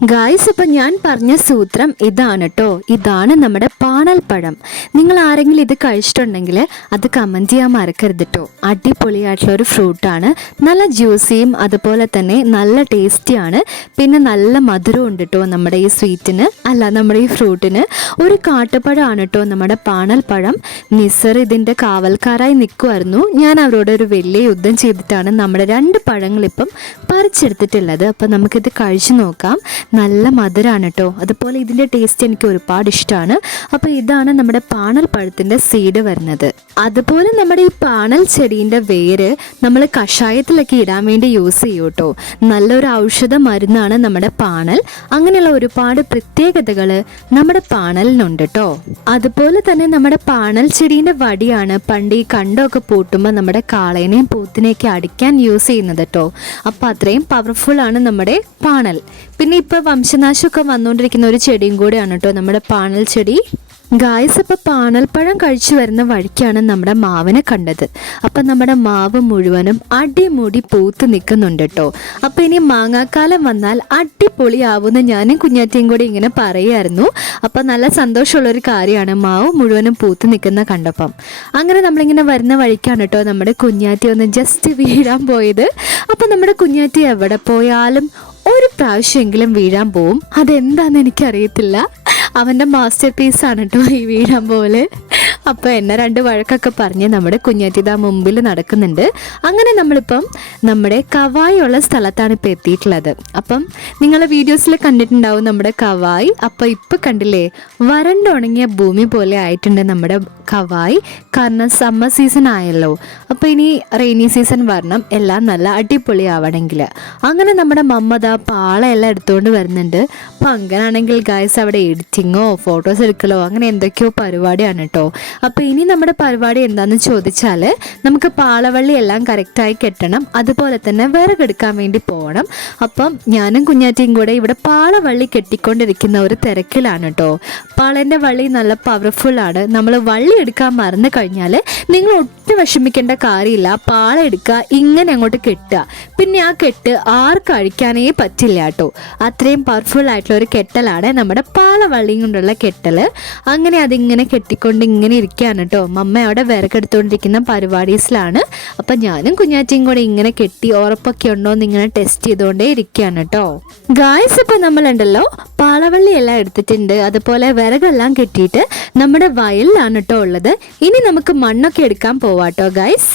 Guys ഇപ്പം ഞാൻ പറഞ്ഞ സൂത്രം ഇതാണ് കേട്ടോ ഇതാണ് നമ്മുടെ പാണൽപ്പഴം നിങ്ങൾ ആരെങ്കിലും ഇത് കഴിച്ചിട്ടുണ്ടെങ്കിൽ അത് കമന്റ് ചെയ്യാൻ മറക്കരുത് കേട്ടോ അടിപൊളിയായിട്ടുള്ള ഒരു ഫ്രൂട്ടാണ് നല്ല ജ്യൂസിയും അതുപോലെ തന്നെ നല്ല ടേസ്റ്റിയാണ് പിന്നെ നല്ല മധുരവും ഉണ്ട് കേട്ടോ നമ്മുടെ ഈ സ്വീറ്റിന് അല്ല നമ്മുടെ ഈ ഫ്രൂട്ടിന് ഒരു കാട്ടുപഴമാണ് കേട്ടോ നമ്മുടെ പാണൽപ്പഴം. നിസർ ഇതിന്റെ കാവൽക്കാരായി നിൽക്കുമായിരുന്നു ഞാൻ അവരോട് ഒരു വലിയ യുദ്ധം ചെയ്തിട്ടാണ് നമ്മുടെ രണ്ട് പഴങ്ങളിപ്പം പറിച്ചെടുത്തിട്ടുള്ളത്. അപ്പം നമുക്കിത് കഴിച്ചു നോക്കാം. നല്ല മധുരമാണ് കേട്ടോ അതുപോലെ ഇതിന്റെ ടേസ്റ്റ് എനിക്ക് ഒരുപാട് ഇഷ്ടമാണ് അപ്പോൾ ഇതാണ് നമ്മുടെ പാണൽ പഴത്തിന്റെ സീഡ് വരുന്നത്. അതുപോലെ നമ്മുടെ ഈ പാണൽ ചെടീന്റെ വേര് നമ്മൾ കഷായത്തിലൊക്കെ ഇടാൻ വേണ്ടി യൂസ് ചെയ്യും കേട്ടോ നല്ലൊരു ഔഷധ മരുന്നാണ് നമ്മുടെ പാണൽ. അങ്ങനെയുള്ള ഒരുപാട് പ്രത്യേകതകൾ നമ്മുടെ പാണലിനുണ്ട് കേട്ടോ അതുപോലെ തന്നെ നമ്മുടെ പാണൽ ചെടീന്റെ വടിയാണ് പണ്ട് ഈ കണ്ടമൊക്കെ പൂട്ടുമ്പോൾ നമ്മുടെ കാളേനെയും പൂത്തിനെയൊക്കെ അടിക്കാൻ യൂസ് ചെയ്യുന്നത് കേട്ടോ അപ്പോൾ അത്രയും പവർഫുൾ ആണ് നമ്മുടെ പാണൽ. പിന്നെ ഇപ്പോൾ വംശനാശമൊക്കെ വന്നുകൊണ്ടിരിക്കുന്ന ഒരു ചെടിയും കൂടെയാണ് കേട്ടോ നമ്മുടെ പാണൽ ചെടി. ഗായ്സ് അപ്പോൾ പാണൽപ്പഴം കഴിച്ചു വരുന്ന വഴിക്കാണ് നമ്മുടെ മാവിനെ കണ്ടത്. അപ്പം നമ്മുടെ മാവ് മുഴുവനും അടിമുടി പൂത്ത് നിൽക്കുന്നുണ്ട് കേട്ടോ. അപ്പോൾ ഇനി മാങ്ങാക്കാലം വന്നാൽ അടിപൊളിയാവുമെന്ന് ഞാനും കുഞ്ഞാറ്റയും കൂടി ഇങ്ങനെ പറയായിരുന്നു അപ്പം നല്ല സന്തോഷമുള്ളൊരു കാര്യമാണ് മാവ് മുഴുവനും പൂത്ത് നിൽക്കുന്ന കണ്ടപ്പം. അങ്ങനെ നമ്മളിങ്ങനെ വരുന്ന വഴിക്കാണ് കേട്ടോ നമ്മുടെ കുഞ്ഞാറ്റി ഒന്ന് ജസ്റ്റ് വീഴാൻ പോയത്. അപ്പം നമ്മുടെ കുഞ്ഞാറ്റി എവിടെ പോയാലും ഒരു പ്രാവശ്യമെങ്കിലും വീഴാൻ പോവും. അതെന്താന്ന് എനിക്കറിയത്തില്ല. അവന്റെ മാസ്റ്റർ പീസാണ് കേട്ടോ ഈ വീഴാൻ പോലെ. അപ്പോൾ എന്നെ രണ്ട് വഴക്കൊക്കെ പറഞ്ഞ് നമ്മുടെ കുഞ്ഞാറ്റിത മുമ്പിൽ നടക്കുന്നുണ്ട്. അങ്ങനെ നമ്മളിപ്പം നമ്മുടെ കവായി ഉള്ള സ്ഥലത്താണ് ഇപ്പോൾ എത്തിയിട്ടുള്ളത്. അപ്പം നിങ്ങളെ വീഡിയോസിൽ കണ്ടിട്ടുണ്ടാവും നമ്മുടെ കവായി. അപ്പോൾ ഇപ്പോൾ കണ്ടില്ലേ വരണ്ടുണങ്ങിയ ഭൂമി പോലെ ആയിട്ടുണ്ട് നമ്മുടെ കവായി. കാരണം സമ്മർ സീസൺ ആയല്ലോ. അപ്പോൾ ഇനി റെയിനി സീസൺ വരണം. എല്ലാം നല്ല അടിപൊളി ആവണമെങ്കിൽ അങ്ങനെ നമ്മുടെ മമ്മത പാളയെല്ലാം എടുത്തുകൊണ്ട് വരുന്നുണ്ട്. അപ്പോൾ അങ്ങനാണെങ്കിൽ ഗായ്സ് അവിടെ എഡിറ്റിങ്ങോ ഫോട്ടോസ് എടുക്കലോ അങ്ങനെ എന്തൊക്കെയോ പരിപാടിയാണ് കേട്ടോ അപ്പോൾ ഇനി നമ്മുടെ പരിപാടി എന്താണെന്ന് ചോദിച്ചാൽ നമുക്ക് പാളവള്ളി എല്ലാം കറക്റ്റായി കെട്ടണം. അതുപോലെ തന്നെ വിറകെടുക്കാൻ വേണ്ടി പോകണം. അപ്പം ഞാനും കുഞ്ഞാറ്റിയും കൂടെ ഇവിടെ പാളവള്ളി കെട്ടിക്കൊണ്ടിരിക്കുന്ന ഒരു തിരക്കിലാണ് കേട്ടോ പാളന്റെ വള്ളി നല്ല പവർഫുള്ളാണ് നമ്മൾ വള്ളി എടുക്കാൻ മറന്നു കഴിഞ്ഞാൽ നിങ്ങൾ ഒട്ടും വിഷമിക്കേണ്ട കാര്യമില്ല. പാള എടുക്കുക ഇങ്ങനെ അങ്ങോട്ട് കെട്ടുക. പിന്നെ ആ കെട്ട് ആർക്കും അഴിക്കാനേ പറ്റില്ല കേട്ടോ. അത്രയും പവർഫുൾ ആയിട്ടുള്ള ഒരു കെട്ടലാണ് നമ്മുടെ പാളവള്ളിയും കൊണ്ടുള്ള കെട്ടൽ. അങ്ങനെ അതിങ്ങനെ കെട്ടിക്കൊണ്ട് ഇങ്ങനെ ഇരിക്കുകയാണ് കേട്ടോ. മമ്മ അവിടെ വിറകെടുത്തുകൊണ്ടിരിക്കുന്ന പരിപാടീസിലാണ്. അപ്പം ഞാനും കുഞ്ഞാറ്റിയും കൂടെ ഇങ്ങനെ കെട്ടി ഉറപ്പൊക്കെ ഉണ്ടോ എന്ന് ഇങ്ങനെ ടെസ്റ്റ് ചെയ്തുകൊണ്ടേ ഇരിക്കുകയാണ് കേട്ടോ. ഗായ്സ് ഇപ്പം നമ്മളുണ്ടല്ലോ. പാളവള്ളി എല്ലാം എടുത്തിട്ടുണ്ട്. അതുപോലെ വിറകെല്ലാം കെട്ടിയിട്ട് നമ്മുടെ വയലിലാണ് കേട്ടോ ഉള്ളത്. ഇനി നമുക്ക് മണ്ണൊക്കെ എടുക്കാൻ പോവാട്ടോ ഗായ്സ്